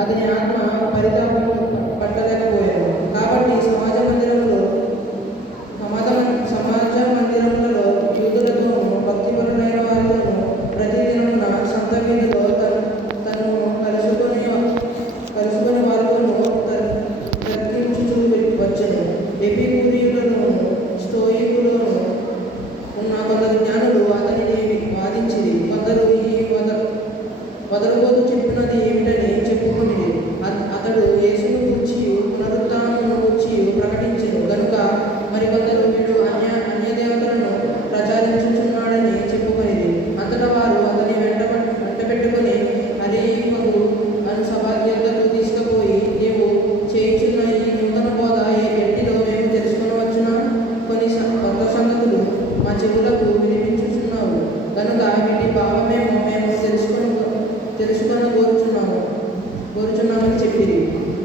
అది ఆత్మ పరితాపం పట్టలేకపోయాను కాబట్టి సమాజ మందిరంలో సమాజ సమాజ మందిరంలో యూదులతో భక్తిపరులైన వారితో ప్రతిదినం నా సొంత వీధిలో తను తను కలుసుకునే కలుసుకునే వారితో ప్రతించుతూ వచ్చాను ఎపికూరియులను స్తోయికులను ఉన్న కొందరు జ్ఞానులు అతనిని వాదించింది కొందరు ఈ వదలు వదలబోతూ చెప్పినది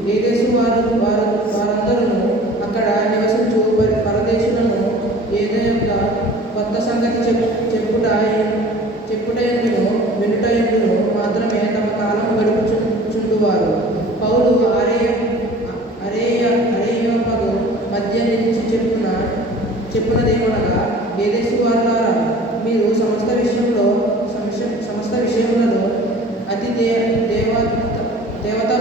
ఏదేసు వారు వారు వారందరూ అక్కడ నివసించు పరదేశులను ఏదో యొక్క కొత్త సంగతి చెప్పు చెప్పుట చెప్పుట ఎందును వినుట ఎందును మాత్రమే తమ కాలం గడుపుచుండువారు. పౌలు అరే అరేయ అరేయోపగు మధ్య నిలిచి చెప్పున చెప్పునదేమనగా ఏదేసు వారు మీరు సమస్త విషయంలో సమస్య- సమస్త విషయంలో అతి దే దేవ దేవతా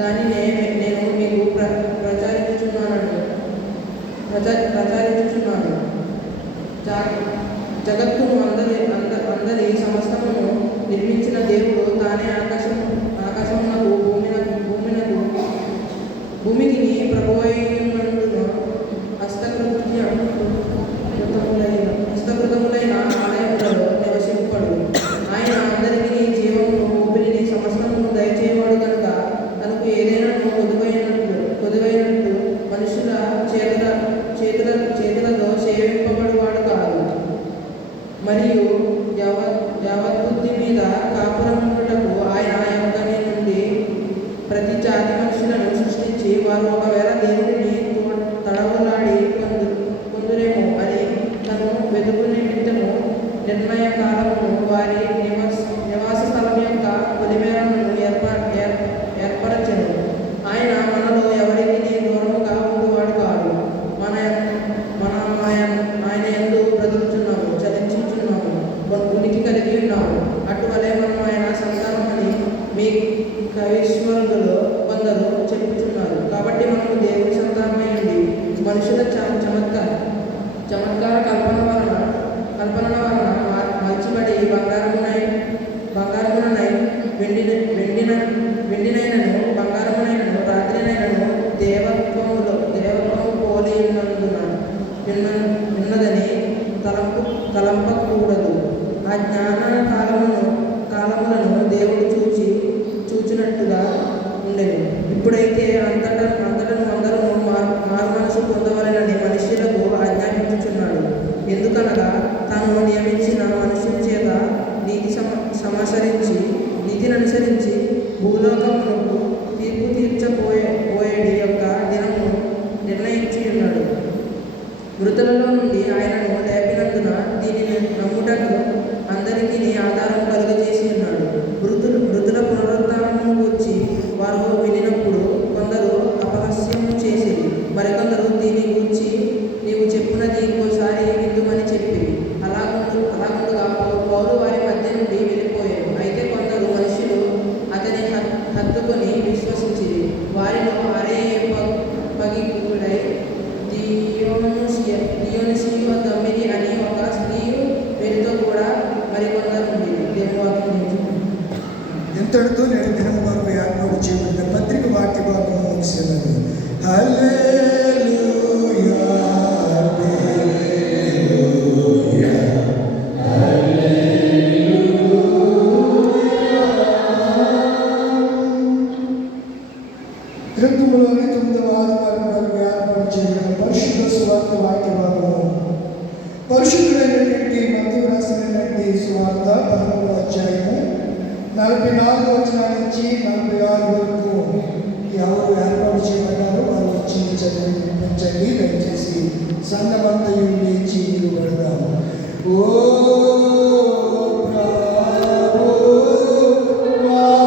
దానినే నేను మీకు ప్ర ప్రచారించుచున్నాను ప్రచ ప్రచారించుచున్నాను జగత్తు వెతుకు నిమిత్తము నిర్ణయ కాలము వారి నివాస నివాస స్థలం యొక్క పొలిమేరను ఏర్ప ఏర్పరచను. ఆయన మనలో ఎవరికి దూరముగా ఉండేవాడు కాదు మన మన ఆయన ఆయన ఎందు బ్రతుకుతున్నాము చలించుచున్నాము ఉనికి కలిగి ఉన్నాము. అటువలే మనం ఆయన సంతానమని మీ కవీశ్వరులలో కొందరు చెప్పుతున్నారు కాబట్టి మనము దేవుని సంతానమైంది మనుషుల చమత్కారం చమత్కార కల్పన వలన కల్పనల వలన మలచబడి బంగారమునై బంగారమునై వెండిన వెండిన వెండినైనను బంగారమునైనను రాత్రినైనను దేవత్వములో దేవత్వము పోలి ఉన్నందున విన్న విన్నదని తలంపు తలంపకూడదు. ఆ జ్ఞాన కాలమును కాలములను దేవుడు చూచి చూచినట్టుగా ఉండేది ఇప్పుడైతే మృతులలో నుండి ఆయనను లేపినందున దీనిని నమ్ముటకు అందరికీ ఆధారం కలుగజేసి ఉన్నాడు. మృతులు మృతుల పునరుత్థానము వచ్చి వారు వినినప్పుడు ముగిసినది హల్లెలూయా హల్లెలూయా గ్రంథంలోని తొమ్మిదవ ఆదివారం వరకు ఏర్పాటు చేయబడిన పరిశుద్ధ సువార్త వాక్య భాగము పరిశుద్ధుడైనటువంటి మత్తు రాసినటువంటి సువార్త పదమూడవ అధ్యాయము నలభై నాలుగు వచ్చిన నుంచి నలభై ఆరు వరకు ఎవరు ఏర్పాటు చేయబడ్డారో వారు వచ్చి చదివి వినిపించండి దయచేసి సంఘమంతయు లేచి నిలబడదాము ఓ